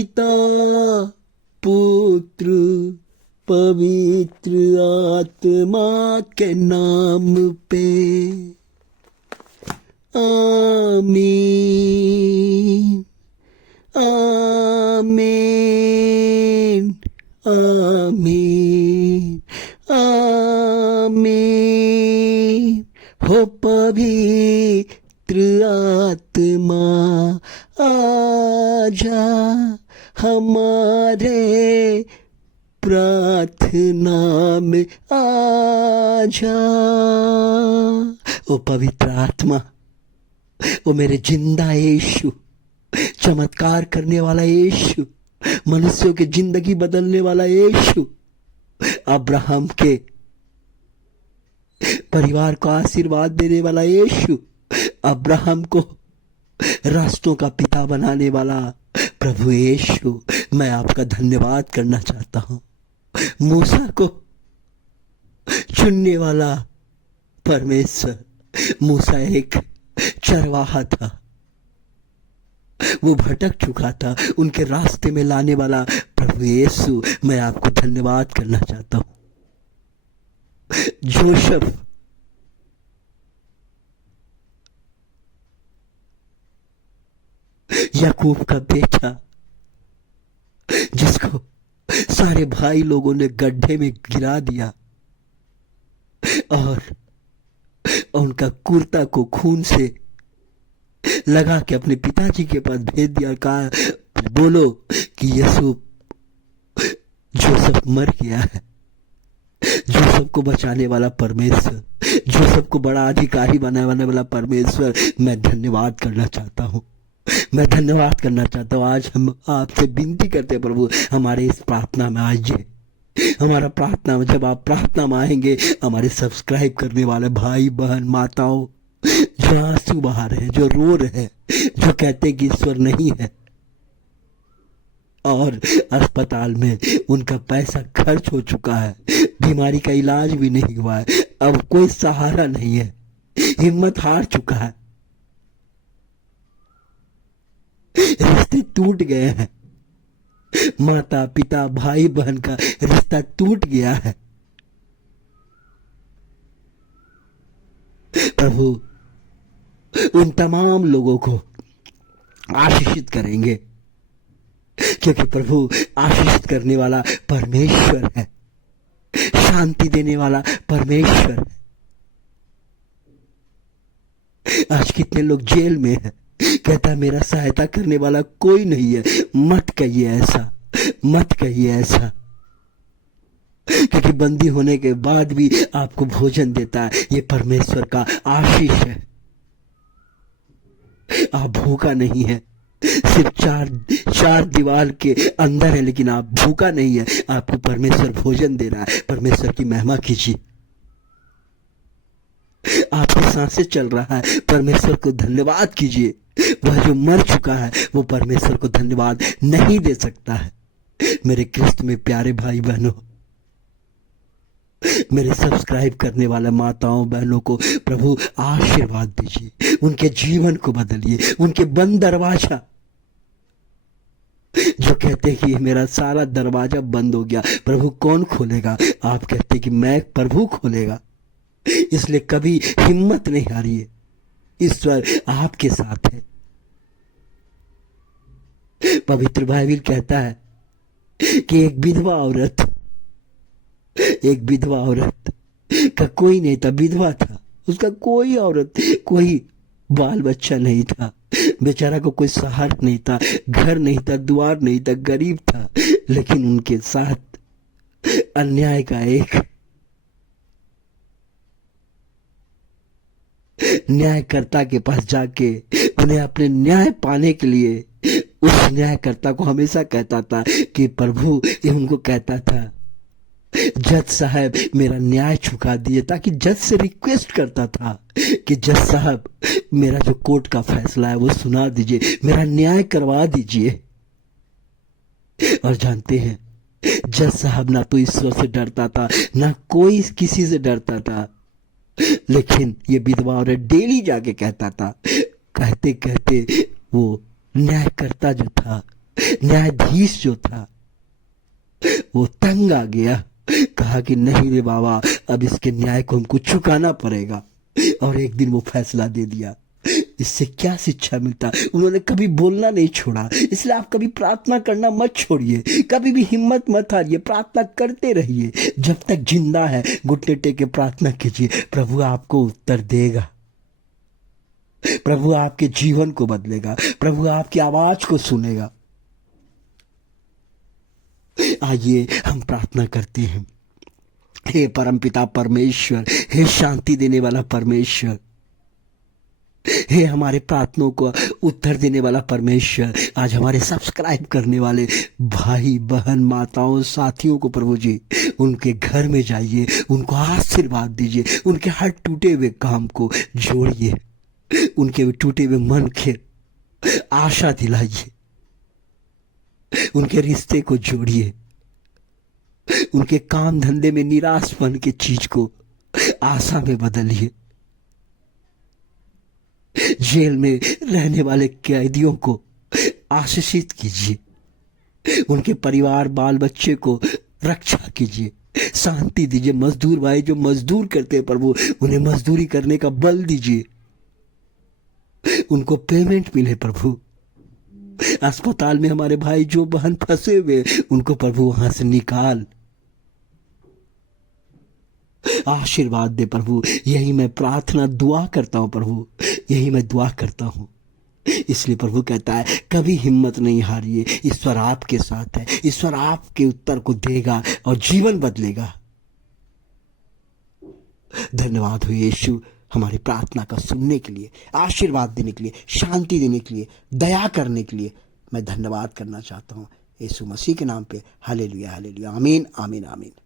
पिता पुत्र पवित्र आत्मा के नाम पे आमीन आमीन आमीन आमीन। हो पवित्र आत्मा आजा हमारे प्रार्थना में आजा। ओ पवित्र आत्मा, ओ मेरे जिंदा यीशु, चमत्कार करने वाला यीशु, मनुष्यों की जिंदगी बदलने वाला यीशु, अब्राहम के परिवार को आशीर्वाद देने वाला यीशु, अब्राहम को राष्ट्रों का पिता बनाने वाला प्रभु यीशु, मैं आपका धन्यवाद करना चाहता हूं। मूसा को चुनने वाला परमेश्वर, मूसा एक चरवाहा था, वो भटक चुका था, उनके रास्ते में लाने वाला प्रभु यीशु, मैं आपको धन्यवाद करना चाहता हूं। जोसेफ याकूब का बेटा, जिसको सारे भाई लोगों ने गड्ढे में गिरा दिया और उनका कुर्ता को खून से लगा के अपने पिताजी के पास भेज दिया, कहा बोलो कि यूसुफ जोसेफ मर गया है। जोसेफ को बचाने वाला परमेश्वर, जोसेफ को बड़ा अधिकारी बनाने वाला परमेश्वर, मैं धन्यवाद करना चाहता हूँ, मैं धन्यवाद करना चाहता हूँ। आज हम आपसे विनती करते हैं प्रभु, हमारे इस प्रार्थना में आइए। हमारा प्रार्थना में, जब आप प्रार्थना में आएंगे, हमारे सब्सक्राइब करने वाले भाई बहन माताओं जो आंसू बहा रहे हैं, जो रो रहे हैं, जो कहते हैं कि ईश्वर नहीं है और अस्पताल में उनका पैसा खर्च हो चुका है, बीमारी का इलाज भी नहीं हुआ है, अब कोई सहारा नहीं है, हिम्मत हार चुका है, रिश्ते टूट गए हैं, माता पिता भाई बहन का रिश्ता टूट गया है। प्रभु उन तमाम लोगों को आशीषित करेंगे, क्योंकि प्रभु आशीषित करने वाला परमेश्वर है, शांति देने वाला परमेश्वर है। आज कितने लोग जेल में हैं, कहता मेरा सहायता करने वाला कोई नहीं है। मत कहिए ऐसा, मत कहिए ऐसा, क्योंकि बंदी होने के बाद भी आपको भोजन देता है, ये परमेश्वर का आशीष है। आप भूखा नहीं है, सिर्फ चार दीवार के अंदर है, लेकिन आप भूखा नहीं है, आपको परमेश्वर भोजन दे रहा है। परमेश्वर की महिमा कीजिए। आपकी सांसें चल रहा है, परमेश्वर को धन्यवाद कीजिए। वह जो मर चुका है वो परमेश्वर को धन्यवाद नहीं दे सकता है। मेरे क्रिस्त में प्यारे भाई बहनों, मेरे सब्सक्राइब करने वाले माताओं बहनों को प्रभु आशीर्वाद दीजिए, उनके जीवन को बदलिए। उनके बंद दरवाजा, जो कहते कि मेरा सारा दरवाजा बंद हो गया, प्रभु कौन खोलेगा? आप कहते कि मैं, प्रभु खोलेगा। इसलिए कभी हिम्मत नहीं हारिए, ईश्वर आपके साथ है। पवित्र बाइबल कहता है कि एक विधवा औरत का कोई नहीं था, विधवा था, उसका कोई औरत, कोई बाल बच्चा नहीं था, बेचारा को कोई सहारा नहीं था, घर नहीं था, द्वार नहीं था, गरीब था, लेकिन उनके साथ अन्याय का एक न्यायकर्ता के पास जाके उन्हें अपने न्याय पाने के लिए उस न्यायकर्ता को हमेशा कहता था कि प्रभु, ये उनको कहता था जज साहब मेरा न्याय चुका दिए, ताकि जज से रिक्वेस्ट करता था कि जज साहब मेरा जो कोर्ट का फैसला है वो सुना दीजिए, मेरा न्याय करवा दीजिए। और जानते हैं जज साहब ना तो ईश्वर से डरता था, ना कोई किसी से डरता था, लेकिन ये विधवा औरत डेली जाके कहता था, कहते कहते वो न्यायकर्ता जो था न्यायाधीश जो था वो तंग आ गया, कहा कि नहीं रे बाबा, अब इसके न्याय को हमको चुकाना पड़ेगा। और एक दिन वो फैसला दे दिया। इससे क्या शिक्षा मिलता? उन्होंने कभी बोलना नहीं छोड़ा। इसलिए आप कभी प्रार्थना करना मत छोड़िए, कभी भी हिम्मत मत हारिए, प्रार्थना करते रहिए। जब तक जिंदा है घुटने टेके प्रार्थना कीजिए, प्रभु आपको उत्तर देगा, प्रभु आपके जीवन को बदलेगा, प्रभु आपकी आवाज को सुनेगा। आइए हम प्रार्थना करते हैं। हे परमपिता परमेश्वर, हे शांति देने वाला परमेश्वर, हे हमारे प्रार्थनाओं को उत्तर देने वाला परमेश्वर, आज हमारे सब्सक्राइब करने वाले भाई बहन माताओं साथियों को प्रभु जी उनके घर में जाइए, उनको आशीर्वाद दीजिए, उनके हर टूटे हुए काम को जोड़िए, उनके टूटे हुए मन के आशा दिलाइए, उनके रिश्ते को जोड़िए, उनके काम धंधे में निराशपन की चीज को आशा में बदलिए, जेल में रहने वाले कैदियों को आशीषित कीजिए, उनके परिवार बाल बच्चे को रक्षा कीजिए, शांति दीजिए। मजदूर भाई जो मजदूर करते हैं प्रभु, उन्हें मजदूरी करने का बल दीजिए, उनको पेमेंट मिले प्रभु। अस्पताल में हमारे भाई जो बहन फंसे हुए, उनको प्रभु वहां से निकाल, आशीर्वाद दे प्रभु। यही मैं प्रार्थना दुआ करता हूं प्रभु, यही मैं दुआ करता हूं। इसलिए प्रभु कहता है कभी हिम्मत नहीं हारिए, ईश्वर आपके साथ है, ईश्वर आपके उत्तर को देगा और जीवन बदलेगा। धन्यवाद हो यीशु, हमारी प्रार्थना का सुनने के लिए, आशीर्वाद देने के लिए, शांति देने के लिए, दया करने के लिए मैं धन्यवाद करना चाहता हूं यीशु मसीह के नाम पे। हालेलुया हालेलुया, आमीन आमीन आमीन।